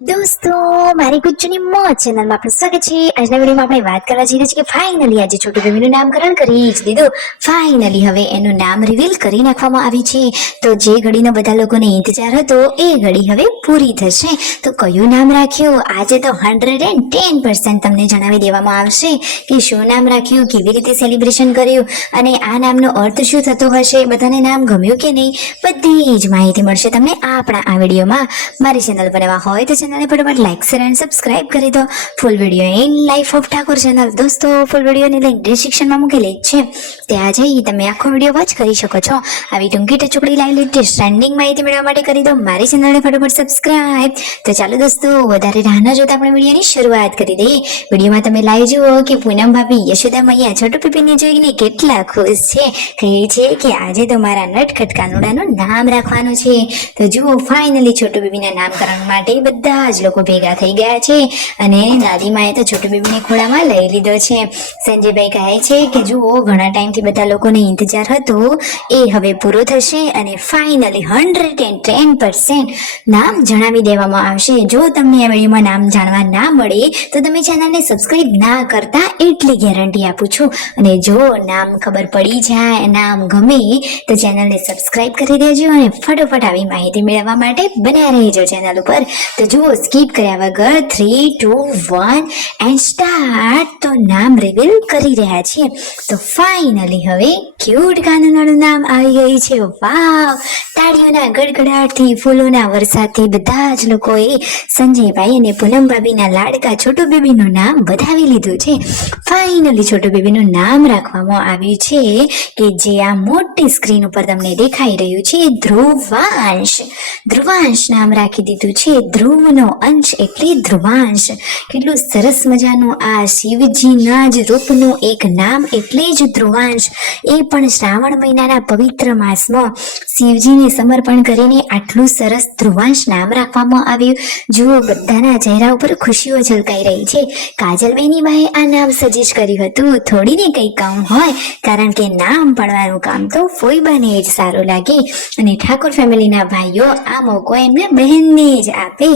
દોસ્તો મારી ગુજ્જુની મોજ ચેનલમાં આપનું સ્વાગત છે। આજના વિડીયોમાં આપણે વાત કરવા જઈ રહ્યા છીએ કે ફાઇનલી આજે છોટુ બેબીનું નામકરણ કરી જ દીધું। ફાઇનલી હવે એનું નામ રિવીલ કરી નાખવામાં આવી છે। તો જે ઘડીનો બધા લોકોને ઇંતજાર હતો એ ઘડી હવે પૂરી થશે। તો કયું નામ રાખ્યું આજે તો 110% તમને જણાવી દેવામાં આવશે કે શું નામ રાખ્યું, કેવી રીતે સેલિબ્રેશન કર્યું અને આ નામનો અર્થ શું થતો હશે, બધાને નામ ગમ્યું કે નહીં, બધી જ માહિતી મળશે તમને આપણા આ વિડીયોમાં। મારી ચેનલ પર નવા હોય તો ચેનલને ફટાફટ લાઈક શેર એન્ડ સબસ્ક્રાઇબ કરી દો। Full video in life of Thakor channel દોસ્તો ફૂલ વિડીયોની લિંક ડિસ્ક્રિપ્શનમાં મૂકેલી જ છે, ત્યાં જઈ તમે આખો વિડીયો વોચ કરી શકો છો। આવી ટૂંકી ટચુકડી લાઈવ લેટેસ્ટ ટ્રેન્ડિંગ માહિતી મેળવવા માટે કરી દો મારી ચેનલને ફટાફટ સબસ્ક્રાઇબ। તો ચાલો દોસ્તો વધારે રાહ ન જોતા આપણે વિડીયોની શરૂઆત કરી દઈએ। વિડીયોમાં તમે લાઈવ જુઓ કે પૂનમ ભાભી યશોદા મૈયા છોટુ પીપીને જોઈને કેટલા ખુશ છે। કહે છે કે આજે તો મારા નટખટ કાનુડાનું નામ રાખવાનું છે। તો જુઓ ફાઇનલી છોટુ બેબીના નામકરણ માટે બધા જ લોકો ભેગા થઈ ગયા છે અને દાદીમાએ તો છોટુ બેબીને ખોળામાં લઈ લીધો છે। સંજયભાઈ કહે છે કે જુઓ ઘણા ટાઈમથી બધા લોકોને ઇંતજાર હતો એ હવે પૂરો થશે અને ફાઇનલી 110% નામ જણાવી દેવામાં આવશે। જો તમને આ વિડીયોમાં નામ જાણવા ના મળે તો તમે ચેનલને સબસ્ક્રાઇબ ના કરતા એટલી ગેરંટી આપું છું, અને જો નામ ખબર પડી જાય, નામ ગમે તો ચેનલને સબસ્ક્રાઇબ કરી દેજો અને ફટોફટ આવી માહિતી મેળવવા માટે બન્યા રહેજો ચેનલ ઉપર। તો જુઓ સ્કીપ કર્યા વગર 3, 2, 1 એન્ડ સ્ટાર્ટ। તો નામ રિવીલ કરી રહ્યા છીએ। તો ફાઇનલી હવે ક્યુટ કાનુડાનું નામ આવી ગયું છે। વાવ, તાળીઓના ગડગડાટથી, ફૂલોના વરસાદથી બધા જ લોકોએ સંજયભાઈ અને પૂનમ ભાભીના લાડકા છોટુ બેબીનું નામ વધાવી લીધું છે। ફાઇનલી છોટુ બેબીનું નામ રાખવામાં આવ્યું છે કે જે આ મોટી સ્ક્રીન ઉપર તમને દેખાઈ રહ્યું છે, ધ્રુવાંશ। ધ્રુવાંશ નામ રાખી દીધું છે। ધ્રુવનો અંશ એટલે ધ્રુવાંશ। કેટલું સરસ મજાનું આ શિવજીના જ રૂપનું એક નામ એટલે જ ધ્રુવાંશ, એ પણ શ્રાવણ મહિનાના પવિત્ર માસમાં શિવજીને સમર્પણ કરીને આટલું સરસ ધ્રુવાંશ નામ રાખવામાં આવ્યું। જુઓ બધાના ચહેરા ઉપર ખુશીઓ ઝલકાઈ રહી છે। કાજલબેની બાએ આ નામ સજેસ્ટ કર્યું હતું, થોડી ને કંઈ કામ હોય, કારણ કે નામ પાડવાનું કામ તો ફોઈબાને જ સારું લાગે અને ઠાકોર ફેમિલીના ભાઈઓ આ મોકો એમને બહેનને જ આપે,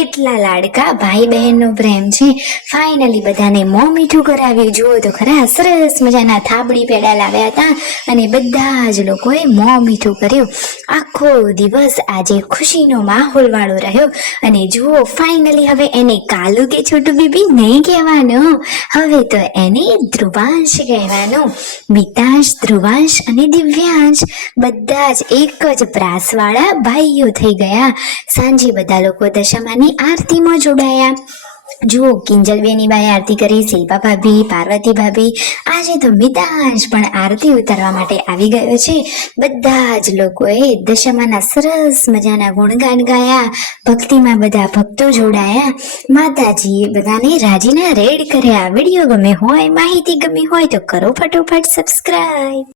એટલા લાડકા ભાઈ બહેનનો પ્રેમ છે। ફાઇનલી બધાને મોં મીઠું કરાવ્યું। જુઓ તો ખરા સરસ મજાના થાબડી પેડા લાવ્યા હતા અને બધા જ લોકોએ મોં મીઠું કર્યું। આખો દિવસ આજે ખુશીનો માહોલ વાળો રહ્યો અને જુઓ ફાઇનલી હવે એને કાલુ કે છોટુ બેબી નહીં કહેવાનું, હવે તો એને ધ્રુવાંશ કહેવાનું। મિતાંશ, ધ્રુવાંશ અને દિવ્યાંશ બધા જ એક જ પ્રાસવાળા ભાઈઓ થઈ ગયા। સાંજે બધા લોકો દશામાની આરતીમાં જોડાયા। જુઓ કિંજલબેની બાએ આરતી કરી, શિલ્પા ભાભી, પાર્વતી ભાભી, આજે તો મિતાંશ પણ આરતી ઉતારવા માટે આવી ગયો છે। બધા જ લોકોએ દશામાના સરસ મજાના ગુણગાન ગાયા, ભક્તિમાં બધા ભક્તો જોડાયા, માતાજીએ બધાને રાજીના રેડ કર્યા। વિડીયો ગમે હોય, માહિતી ગમી હોય તો કરો ફટોફટ સબસ્ક્રાઇબ।